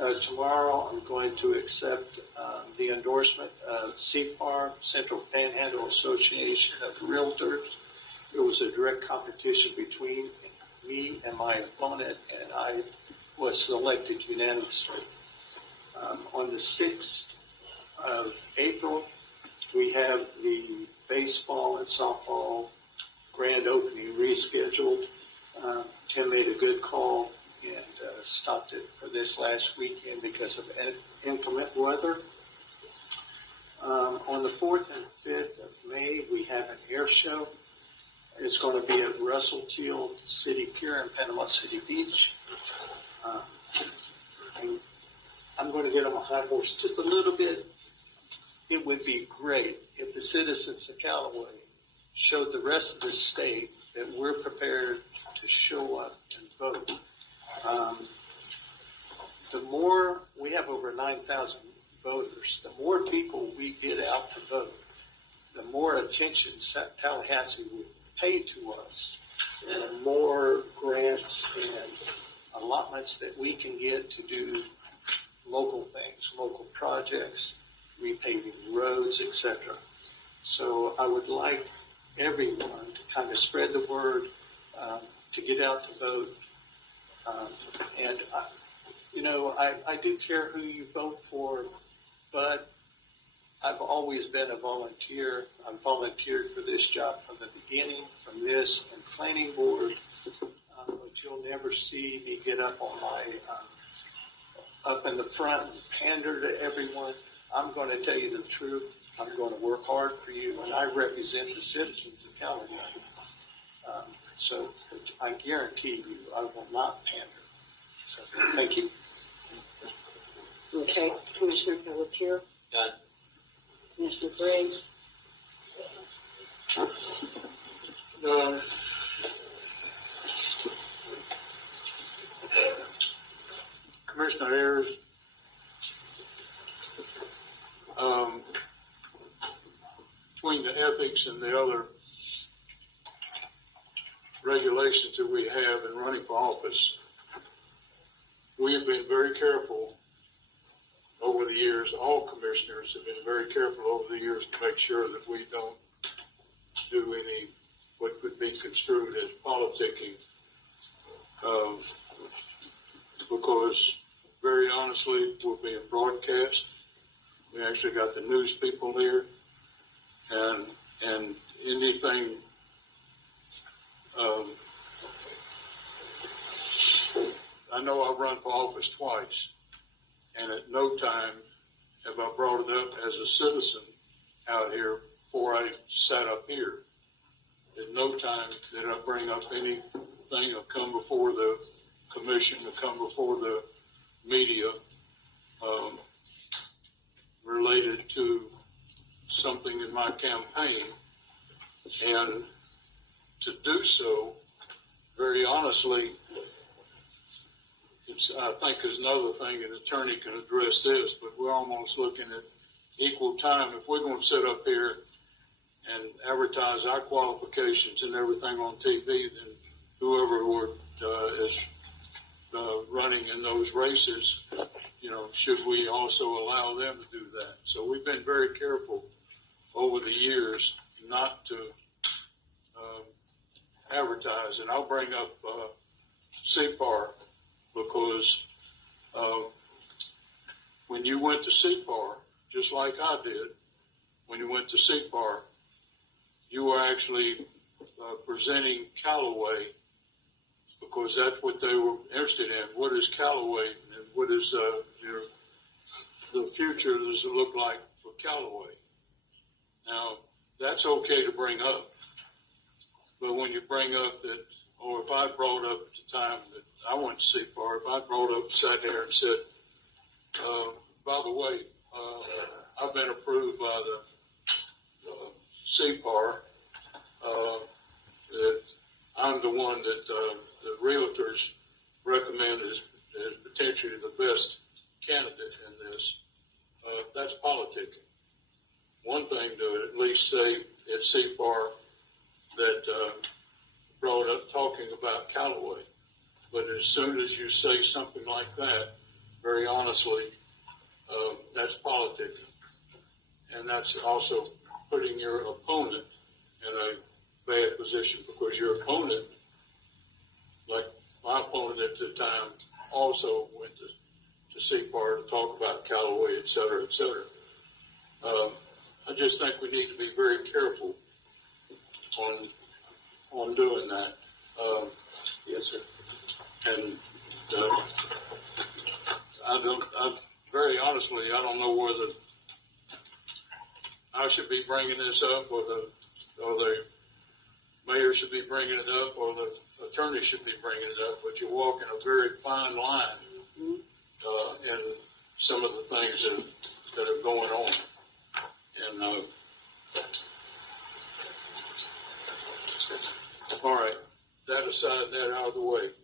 Tomorrow I'm going to accept the endorsement of CPAR, Central Panhandle Association of Realtors. It was a direct competition between me and my opponent, and I was selected unanimously. On the 6th of April, we have the baseball and softball grand opening rescheduled. Tim made a good call and stopped it for this last weekend because of inclement weather. On the 4th and 5th of May, we have an air show. It's going to be at Russell Teal City Pier in Panama City Beach. I'm going to get on my high horse just a little bit. It would be great if the citizens of Callaway showed the rest of the state that we're prepared to show up and vote. The more, we have over 9,000 voters, the more people we get out to vote, the more attention Tallahassee will pay to us, and the more grants and allotments that we can get to do local things, local projects, repaving roads, etc. So I would like everyone to kind of spread the word, to get out to vote. I do care who you vote for, but I've always been a volunteer. I've volunteered for this job from the beginning, from this and planning board. But you'll never see me get up on my up in the front and pander to everyone. I'm going to tell you the truth. I'm going to work hard for you, and I represent the citizens of Callaway. So I guarantee you I will not pander. So thank you. Okay, Commissioner Pelletier. Done. Commissioner Briggs. Commissioner Ayers, between the ethics and the other regulations that we have in running for office, we have been very careful over the years. All commissioners have been very careful over the years to make sure that we don't do any what could be construed as politicking, because very honestly, we're being broadcast. We actually got the news people here, and anything. I know I've run for office twice, and at no time have I brought it up as a citizen out here before I sat up here. At no time did I bring up anything or come before the commission or come before the media related to something in my campaign. And to do so, very honestly, I think there's another thing an attorney can address this, but we're almost looking at equal time. If we're going to sit up here and advertise our qualifications and everything on TV, then whoever is running in those races, should we also allow them to do that? So we've been very careful over the years not to advertise. And I'll bring up CPAR because when you went to CPAR, just like I did, when you went to CPAR, you were actually presenting Callaway because that's what they were interested in. What is Callaway and what is the future does it look like for Callaway? Now, that's okay to bring up, but when you bring up that, or if I brought up at the time that I went to CPAR, if I brought up, sat there and said, by the way, I've been approved by the CPAR, that I'm the one that the realtors recommend as potentially the best candidate in this. That's politicking. One thing to at least say at CPAR that brought up talking about Callaway, but as soon as you say something like that, very honestly, honestly, that's politics. And that's also putting your opponent in a bad position, because your opponent, like my opponent at the time, also went to CPAR to talk about Callaway, et cetera, et cetera. I just think we need to be very careful on doing that. Yes, sir. And very honestly, I don't know whether I should be bringing this up, or the mayor should be bringing it up, or the attorney should be bringing it up, but you're walking a very fine line in some of the things that are going on. And all right, that aside, that out of the way.